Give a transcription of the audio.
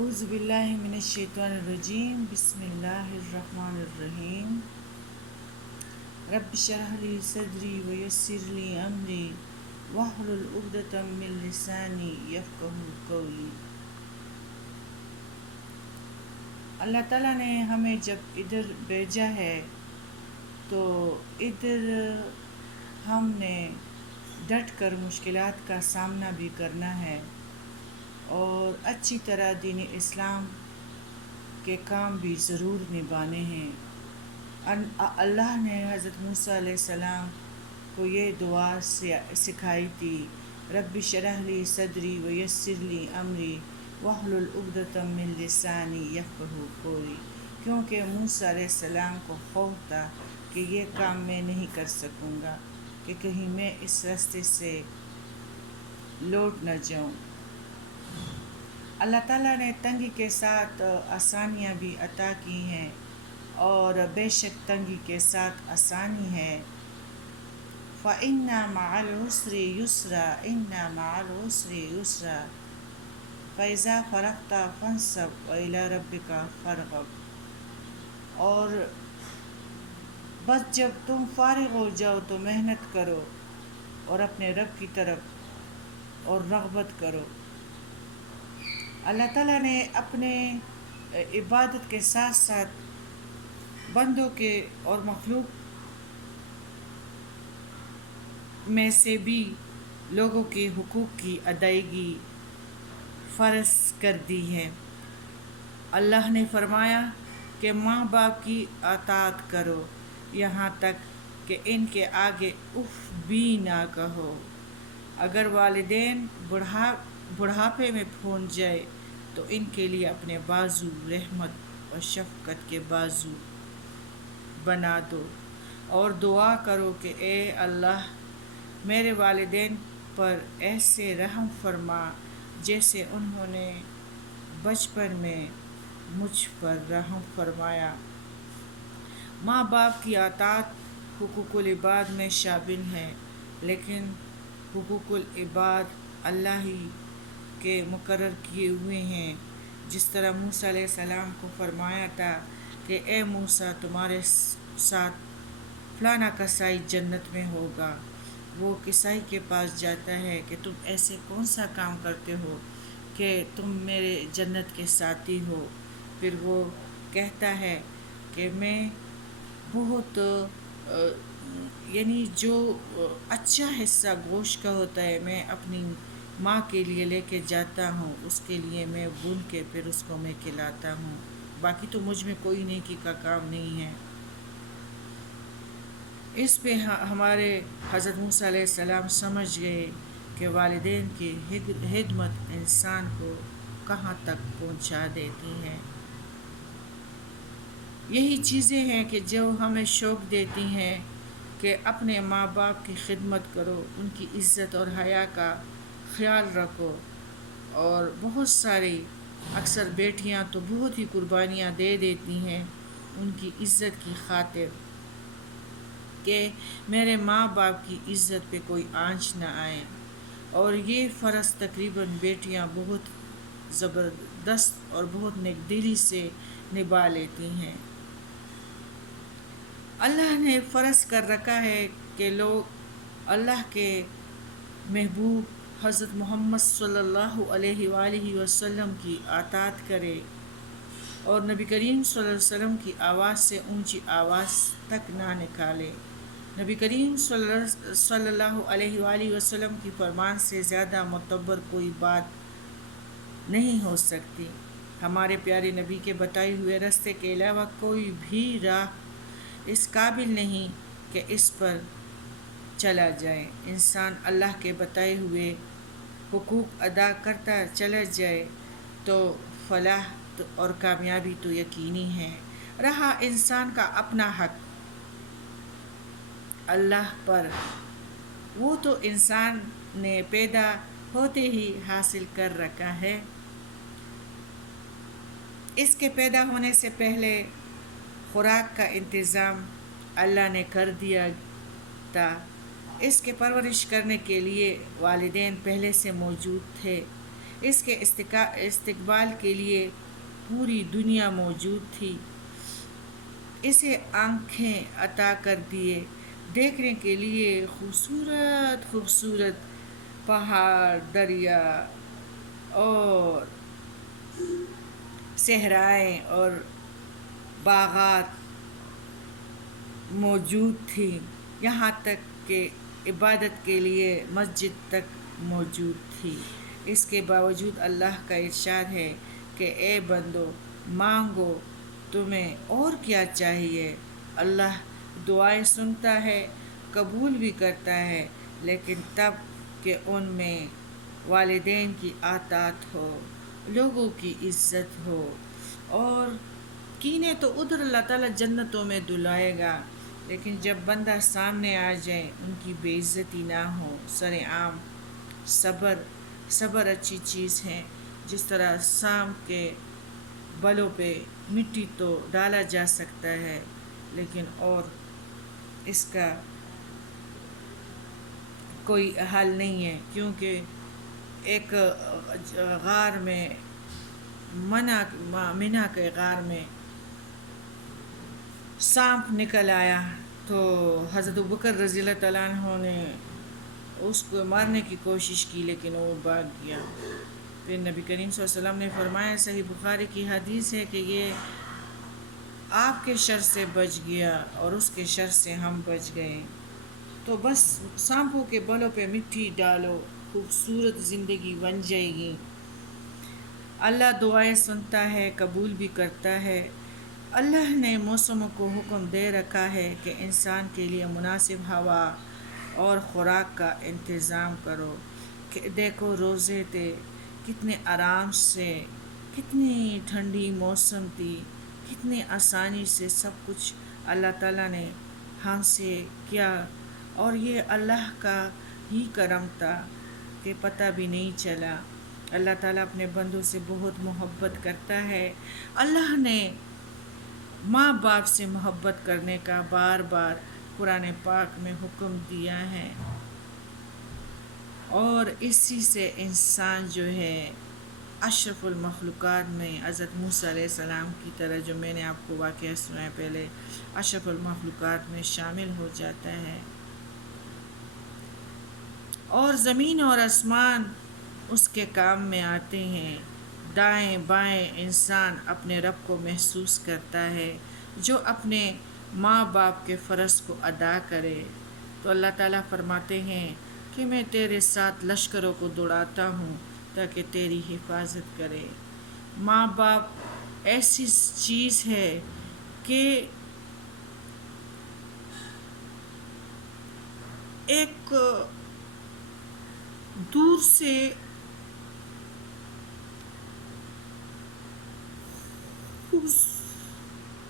اعوذ باللہ من الشیطان الرجیم بسم اللہ الرحمن الرحیم رب اشرح لی صدری ویسر لی امری واحلل عقدۃ من لسانی یفقہوا قولی۔ اللہ تعالیٰ نے ہمیں جب ادھر بھیجا ہے تو ادھر ہم نے ڈٹ کر مشکلات کا سامنا بھی کرنا ہے اور اچھی طرح دین اسلام کے کام بھی ضرور نبھانے ہیں۔ اللہ نے حضرت موسیٰ علیہ السلام کو یہ دعا سکھائی تھی، رب اشرح لی صدری ویسر لی امری واحلل عقدۃ من لسانی یفقہوا قولی، کیونکہ موسیٰ علیہ السلام کو خوف تھا کہ یہ کام میں نہیں کر سکوں گا، کہ کہیں میں اس راستے سے لوٹ نہ جاؤں۔ اللہ تعالیٰ نے تنگی کے ساتھ آسانیاں بھی عطا کی ہیں، اور بے شک تنگی کے ساتھ آسانی ہے۔ فَإِنَّ مَعَ الْعُسْرِ يُسْرًا إِنَّ مَعَ الْعُسْرِ يُسْرًا فَإِذَا فَرَغْتَ فَانْصَبْ وَإِلَىٰ رَبِّكَ فَارْغَب، اور بس جب تم فارغ ہو جاؤ تو محنت کرو اور اپنے رب کی طرف اور رغبت کرو۔ اللہ تعالیٰ نے اپنے عبادت کے ساتھ ساتھ بندوں کے اور مخلوق میں سے بھی لوگوں کے حقوق کی ادائیگی فرض کر دی ہے۔ اللہ نے فرمایا کہ ماں باپ کی اطاعت کرو یہاں تک کہ ان کے آگے اف بھی نہ کہو۔ اگر والدین بڑھاپے میں پہنچ جائے تو ان کے لیے اپنے بازو رحمت اور شفقت کے بازو بنا دو، اور دعا کرو کہ اے اللہ میرے والدین پر ایسے رحم فرما جیسے انہوں نے بچپن میں مجھ پر رحم فرمایا۔ ماں باپ کی اطاعت حقوق العباد میں شامل ہے، لیکن حقوق العباد اللہ ہی کے مقرر کیے ہوئے ہیں۔ جس طرح موسیٰ علیہ السلام کو فرمایا تھا کہ اے موسیٰ تمہارے ساتھ فلانا کسائی جنت میں ہوگا، وہ کسائی کے پاس جاتا ہے کہ تم ایسے کون سا کام کرتے ہو کہ تم میرے جنت کے ساتھی ہو؟ پھر وہ کہتا ہے کہ میں بہت یعنی جو اچھا حصہ گوشت کا ہوتا ہے میں اپنی ماں کے لیے لے کے جاتا ہوں، اس کے لیے میں بھون کے پھر اس کو میں کھلاتا ہوں، باقی تو مجھ میں کوئی نیکی کا کام نہیں ہے۔ اس پہ ہمارے حضرت موسیٰ علیہ السلام سمجھ گئے کہ والدین کی خدمت انسان کو کہاں تک پہنچا دیتی ہے۔ یہی چیزیں ہیں کہ جو ہمیں شوق دیتی ہیں کہ اپنے ماں باپ کی خدمت کرو، ان کی عزت اور حیا کا خیال رکھو۔ اور بہت ساری اکثر بیٹیاں تو بہت ہی قربانیاں دے دیتی ہیں ان کی عزت کی خاطر کہ میرے ماں باپ کی عزت پہ کوئی آنچ نہ آئے، اور یہ فرض تقریباً بیٹیاں بہت زبردست اور بہت نیک دلی سے نبھا لیتی ہیں۔ اللہ نے فرض کر رکھا ہے کہ لوگ اللہ کے محبوب حضرت محمد صلی اللہ علیہ وآلہ وسلم کی اطاعت کرے اور نبی کریم صلی اللہ علیہ وسلم کی آواز سے اونچی آواز تک نہ نکالے۔ نبی کریم صلی اللہ علیہ وآلہ وسلم کی فرمان سے زیادہ معتبر کوئی بات نہیں ہو سکتی۔ ہمارے پیارے نبی کے بتائے ہوئے راستے کے علاوہ کوئی بھی راہ اس قابل نہیں کہ اس پر چلا جائے۔ انسان اللہ کے بتائے ہوئے حقوق ادا کرتا چلا جائے تو فلاح اور کامیابی تو یقینی ہے۔ رہا انسان کا اپنا حق اللہ پر، وہ تو انسان نے پیدا ہوتے ہی حاصل کر رکھا ہے۔ اس کے پیدا ہونے سے پہلے خوراک کا انتظام اللہ نے کر دیا تھا۔ اس کے پرورش کرنے کے لیے والدین پہلے سے موجود تھے، اس کے استقبال کے لیے پوری دنیا موجود تھی۔ اسے آنکھیں عطا کر دیے دیکھنے کے لیے خوبصورت خوبصورت پہاڑ، دریا اور صحرائیں اور باغات موجود تھی، یہاں تک کہ عبادت کے لیے مسجد تک موجود تھی۔ اس کے باوجود اللہ کا ارشاد ہے کہ اے بندو مانگو، تمہیں اور کیا چاہیے۔ اللہ دعائیں سنتا ہے، قبول بھی کرتا ہے، لیکن تب کہ ان میں والدین کی اطاعت ہو، لوگوں کی عزت ہو، اور کینے تو ادھر اللہ تعالیٰ جنتوں میں دلائے گا، لیکن جب بندہ سامنے آ جائے ان کی بے عزتی نہ ہو۔ سر عام صبر اچھی چیز ہے، جس طرح سانپ کے بلوں پہ مٹی تو ڈالا جا سکتا ہے، لیکن اور اس کا کوئی حل نہیں ہے، کیونکہ ایک غار میں منع کے غار میں سانپ نکل آیا تو حضرت ابوبکر رضی اللہ تعالیٰ عنہ نے اس کو مارنے کی کوشش کی، لیکن وہ بھاگ گیا۔ پھر نبی کریم صلی اللہ علیہ وسلم نے فرمایا، صحیح بخاری کی حدیث ہے، کہ یہ آپ کے شر سے بچ گیا اور اس کے شر سے ہم بچ گئے۔ تو بس سانپوں کے بلوں پہ مٹی ڈالو، خوبصورت زندگی بن جائے گی۔ اللہ دعائیں سنتا ہے، قبول بھی کرتا ہے۔ اللہ نے موسموں کو حکم دے رکھا ہے کہ انسان کے لیے مناسب ہوا اور خوراک کا انتظام کرو۔ کہ دیکھو روزے تھے، کتنے آرام سے، کتنی ٹھنڈی موسم تھی، کتنی آسانی سے سب کچھ اللہ تعالیٰ نے ہم سے کیا، اور یہ اللہ کا ہی کرم تھا کہ پتہ بھی نہیں چلا۔ اللہ تعالیٰ اپنے بندوں سے بہت محبت کرتا ہے۔ اللہ نے ماں باپ سے محبت کرنے کا بار بار قرآن پاک میں حکم دیا ہے، اور اسی سے انسان جو ہے اشرف المخلوقات میں حضرت موسیٰ علیہ السلام کی طرح، جو میں نے آپ کو واقعہ سنایا پہلے، اشرف المخلوقات میں شامل ہو جاتا ہے، اور زمین اور آسمان اس کے کام میں آتے ہیں۔ دائیں بائیں انسان اپنے رب کو محسوس کرتا ہے۔ جو اپنے ماں باپ کے فرض کو ادا کرے تو اللہ تعالیٰ فرماتے ہیں کہ میں تیرے ساتھ لشکروں کو دوڑاتا ہوں تاکہ تیری حفاظت کرے۔ ماں باپ ایسی چیز ہے کہ ایک دور سے